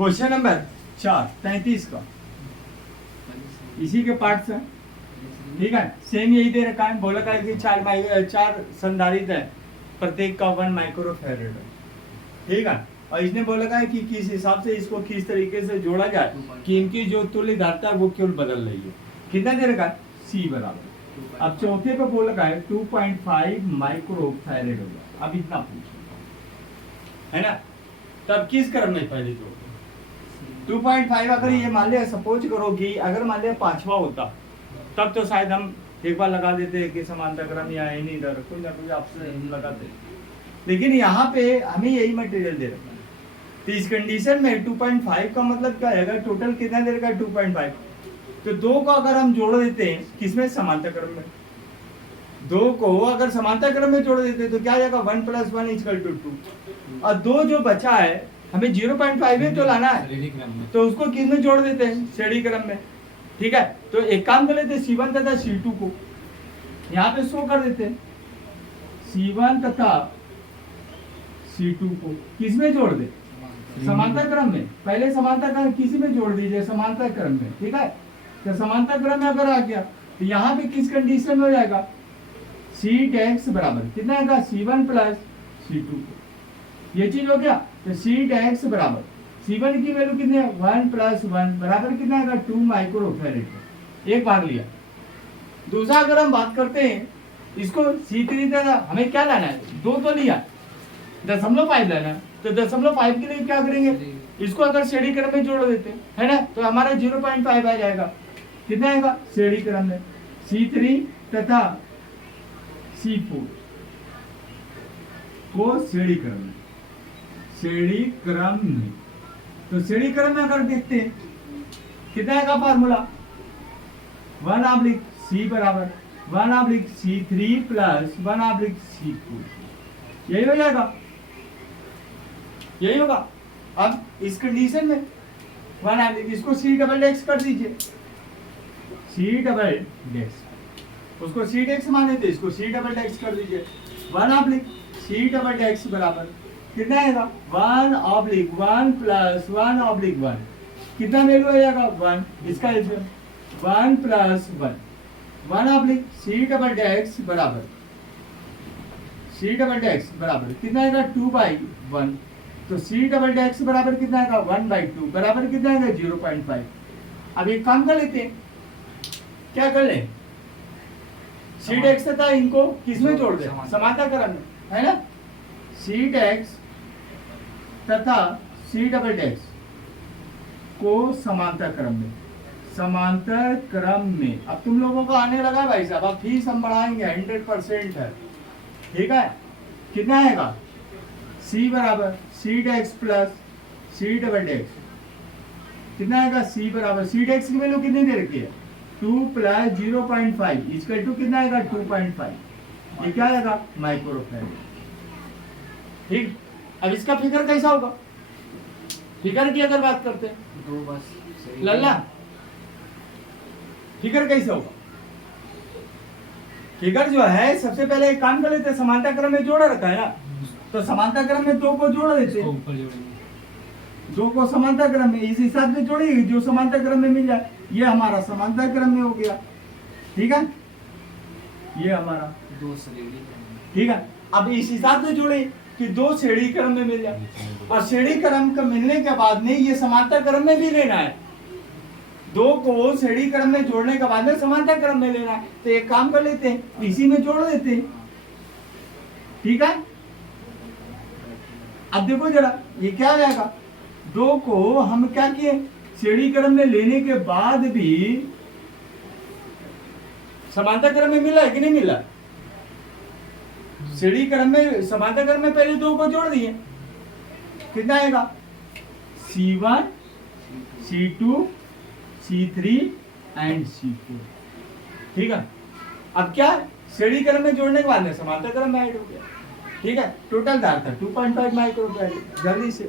Question number 33 का इसी के पार्ट्स हैं, ठीक है। सेम यही दे रखा है, बोला है कि चार संधारित्र है, प्रत्येक का 1 माइक्रोफैराड, ठीक है। और इसने बोला है कि किस हिसाब से इसको किस तरीके से जोड़ा जाए कि इनकी जो तुल्य धारिता है वो क्यों बदल रही है। कितना दे रखा है, C बराबर। अब चौथे पे बोल रखा है 2.5 माइक्रोफैराड होगा। अब इतना पूछो, है ना। तब किस क्रम में पहले जोड़ 2.5, अगर ये मान लिया सपोज करो कि अगर मान लिया 5वां होता तब तो शायद हम एक बार लगा देते कि समानता क्रम या इन्हीं इधर कोई ना कोई आपसे लगाते, लेकिन यहाँ पे हमें यही मटेरियल दे रखा है। तो इस कंडीशन में 2.5 का मतलब क्या है, टोटल कितना दे रखा है 2.5, तो 2 को अगर हम जोड़ देते हैं किसमें, समानता क्रम में, 2 को अगर समानता क्रम में जोड़ देते हैं तो क्या आ जाएगा 1 + 1 = 2, और 2 जो बचा है हमें 0.5 में तो लाना है, तो उसको किस में जोड़ देते हैं, श्रेणी क्रम में, ठीक है। तो एक काम कर लेते हैं, C1 तथा C2 को यहाँ पे शो कर देते हैं, C1 तथा C2 को किस में जोड़ दे, समांतर क्रम में। पहले समांतर क्रम किसी में जोड़ दीजिए, समांतर क्रम में, ठीक है। तो समांतर क्रम में अगर आ गया तो यहाँ पे किस कंडीशन में हो जाएगा, C' बराबर कितना आएगा, C1 + C2 को, ये चीज हो गया। तो C' बराबर C1 की वैल्यू कितनी है, 1 + 1 बराबर कितना आएगा 2 माइक्रोफैराड। एक भाग लिया। दूसरा अगर हम बात करते हैं इसको C3 देना, हमें क्या लाना है, 2 तो लिया, 0.5 लेना है, तो 0.5 के लिए क्या करेंगे, इसको अगर श्रेणी क्रम में जोड़ देते हैं, है ना, तो हमारा 0.5 आ जाएगा। कितना आएगा श्रेणी क्रम में, C3 तथा C4 को श्रेणी क्रम में, श्रेणी क्रम में। तो श्रेणी क्रम में अगर देखते हैं कितना आएगा फार्मूला, 1/C बराबर 1/C3 + 1/C4, यही हो जाएगा, यही होगा। अब इस कंडीशन में 1 इसको C" कर दीजिए, C", उसको C' मान लेते, इसको C" कर दीजिए, 1/C" बराबर कितना आएगा, 1/1 + 1/1, कितना वैल्यू आ जाएगा 1, इसका 1 + 1, 1/C" बराबर C" बराबर कितना आएगा 2/1, तो C" बराबर कितना आएगा 1/2 बराबर कितना आएगा 0.5। अब एक काम कर लेते हैं, क्या कर लें, C' तथा इनको किसमें जोड़ दें, समांतर क्रम में, है ना। C' तथा C" को समांतर क्रम में, समांतर क्रम में। अब तुम लोगों को आने लगा भाई साहब, अब फीस हम बढ़ाएंगे, 100% है, ठीक है। कितना आएगा, C बराबर C' + C", कितना आएगा C बराबर, C' की वैल्यू कितनी दे रखी है 2 + 0.5 = कितना आएगा 2.5, ये क्या आएगा माइक्रोफैराड, ठीक। अब इसका फिगर कैसा होगा, फिगर की अगर बात करते हैं लल्ला, फिगर कैसा होगा, फिगर जो है सबसे पहले एक काम कर लेते हैं, समांतर क्रम में जोड़ा रखा है ना, तो समांतर क्रम में 2 को जोड़ देते हैं, 2 को समांतर क्रम में इस हिसाब से जोड़िए जो समांतर क्रम में मिल जाए, ये हमारा समांतर क्रम में हो गया, ठीक है, ये हमारा 2 श्रेणी, ठीक है। अब इस हिसाब से जोड़े कि 2 श्रेणी क्रम में मिल जाए, और श्रेणी क्रम का मिलने के बाद में ये समांतर क्रम में भी लेना है, 2 को श्रेणी क्रम में जोड़ने के बाद में समांतर क्रम में लेना है। तो एक काम कर लेते हैं, इसी में जोड़ देते हैं, ठीक है। अब देखो जरा ये क्या आ जाएगा, 2 को हम क्या किए, श्रेणी क्रम में लेने के बाद भी समांतर क्रम में मिला है कि नहीं मिला, श्रेणी क्रम में समांतर क्रम में पहले 2 को जोड़ दिए, कितना आएगा C1 C2 C3 and C4, ठीक है। अब क्या श्रेणी क्रम में जोड़ने के बाद में समांतर क्रम में ऐड हो गया, ठीक है। टोटल धारिता 2.5 माइक्रोफैराड, जल्दी से